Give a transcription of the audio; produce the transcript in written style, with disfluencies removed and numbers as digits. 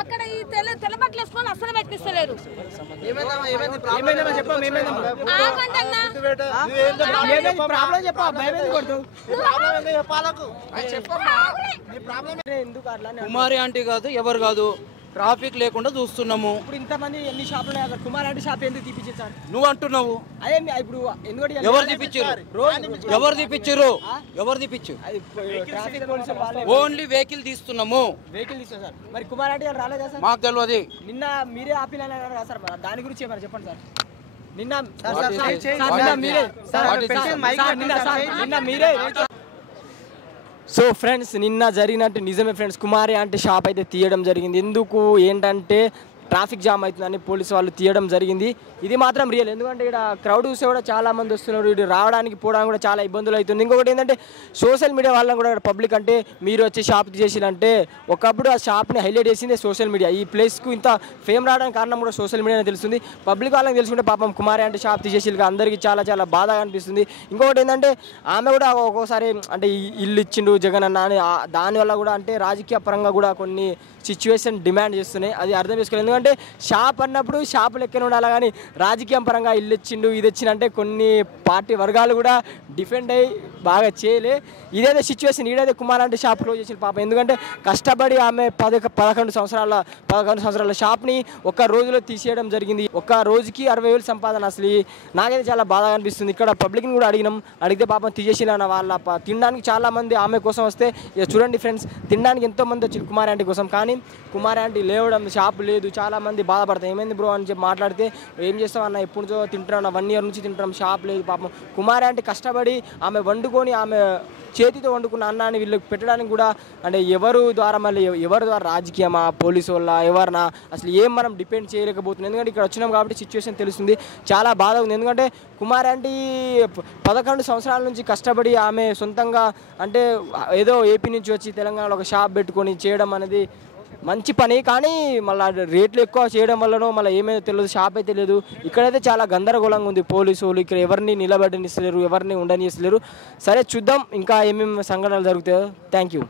అక్కడ ఈ తెల్ల బట్టలు వేసుకొని అసలు పెట్టిస్తలేరు. కుమారి ఆంటీ కాదు, ఎవరు కాదు, ట్రాఫిక్ లేకుండా చూస్తున్నాము. ఇప్పుడు ఇంతమంది ఎన్ని షాపులు ఉన్నాయి, కుమార్ ఆంటీ షాప్ ఎందుకు తీపిచ్చారు నువ్వు అంటున్నావు? అదే ఇప్పుడు ఎందుకంటే ఎవరు తీపిచ్చారు? ఎవరు తీపిచ్చారు? ఎవరు తీపిచ్చు? ట్రాఫిక్ పోలీసులు వాళ్ళే ఓన్లీ వెహికల్ తీస్తున్నాము. వెహికల్ తీస్తారు సార్. మరి కుమార్ ఆంటీ గారు రాలేదా సార్? మాకు తెలియదు. నిన్న మీరే ఆపినారు కదా సార్, దాని గురించి ఏమైనా చెప్పండి సార్. నిన్న మీరే. సో ఫ్రెండ్స్, నిన్న జరిగినట్టు నిజమే ఫ్రెండ్స్, కుమారి ఆంటీ షాప్ అయితే తీయడం జరిగింది. ఎందుకు ఏంటంటే ట్రాఫిక్ జామ్ అవుతుందని పోలీసు వాళ్ళు తీయడం జరిగింది. ఇది మాత్రం రియల్. ఎందుకంటే ఇక్కడ క్రౌడ్ చూస్తే కూడా చాలా మంది వస్తున్నారు. ఇటు రావడానికి పోవడానికి కూడా చాలా ఇబ్బందులు అవుతుంది. ఇంకొకటి ఏంటంటే సోషల్ మీడియా వాళ్ళని కూడా పబ్లిక్ అంటే మీరు వచ్చి షాప్ చేసినంటే ఒకప్పుడు ఆ షాప్ని హైలైట్ చేసిందే సోషల్ మీడియా. ఈ ప్లేస్కు ఇంత ఫేమ్ రావడానికి కారణం కూడా సోషల్ మీడియానే తెలుస్తుంది. పబ్లిక్ వాళ్ళకి తెలుసుకుంటే పాపం కుమారి అంటే షాప్ తీసేసి అందరికీ చాలా చాలా బాధగా అనిపిస్తుంది. ఇంకొకటి ఏంటంటే ఆమె కూడా ఒక్కోసారి అంటే ఇల్లు ఇచ్చిండు జగన్ అన్న అని, దానివల్ల కూడా అంటే రాజకీయ పరంగా కూడా కొన్ని సిచ్యువేషన్ డిమాండ్ చేస్తున్నాయి. అది అర్థం చేసుకోవాలి. ఎందుకంటే షాప్ అన్నప్పుడు షాపు లెక్కన ఉండాలి, కానీ రాజకీయం పరంగా ఇల్లు ఇచ్చిండు ఇది ఇచ్చిందంటే కొన్ని పార్టీ వర్గాలు కూడా డిఫెండ్ అయ్యి బాగా చేయలే. ఇదైతే సిచ్యువేషన్. ఈడైతే కుమార్ అంటే షాప్ క్లోజ్ చేసిన పాపం. ఎందుకంటే కష్టపడి ఆమె 11 సంవత్సరాల షాప్ని ఒక్క రోజులో తీసేయడం జరిగింది. ఒక్క రోజుకి 60,000 సంపాదన. అసలు నాకైతే చాలా బాధగా అనిపిస్తుంది. ఇక్కడ పబ్లిక్ని కూడా అడిగితే పాపం తీసేసిన వాళ్ళ తినడానికి చాలా మంది ఆమె కోసం వస్తే చూడండి ఫ్రెండ్స్, తినడానికి ఎంతోమంది వచ్చింది కుమార్ ఆంటీ కోసం. కానీ కుమార్ ఆంటీ లేవడం, షాప్ లేదు, చాలా మంది బాధపడతారు. ఏమైంది బ్రో అని చెప్పి మాట్లాడితే ఏం చేస్తాం అన్న, ఎప్పుడు తింటున్నాం, 1 year నుంచి తింటున్నాం, షాప్ లేదు. పాపం కుమార్ ఆంటీ కష్టపడి ఆమె వండుకొని ఆమె చేతితో వండుకున్న అన్నాన్ని వీళ్ళకి పెట్టడానికి కూడా అంటే ఎవరి ద్వారా రాజకీయమా, పోలీసు వల్ల, ఎవరినా అసలు ఏం మనం డిపెండ్ చేయలేకపోతున్నాం. ఎందుకంటే ఇక్కడ వచ్చినాం కాబట్టి సిచ్యువేషన్ తెలుస్తుంది. చాలా బాధ ఉంది. ఎందుకంటే కుమార్ ఆంటీ 11 సంవత్సరాల నుంచి కష్టపడి ఆమె సొంతంగా అంటే ఏదో ఏపీ నుంచి వచ్చి తెలంగాణలో ఒక షాప్ పెట్టుకొని చేయడం అనేది మంచి పని. కానీ మళ్ళీ రేట్లు ఎక్కువ చేయడం వల్లనో మళ్ళీ ఏమైనా తెలియదు, షాప్ అయితే లేదు. ఇక్కడైతే చాలా గందరగోళంగా ఉంది. పోలీసు వాళ్ళు ఇక్కడ ఎవరిని నిలబడనిస్తలేరు, ఎవరిని ఉండనిస్తలేరు. సరే చూద్దాం ఇంకా ఏమేమి సంఘటనలు జరుగుతాయో. Thank you.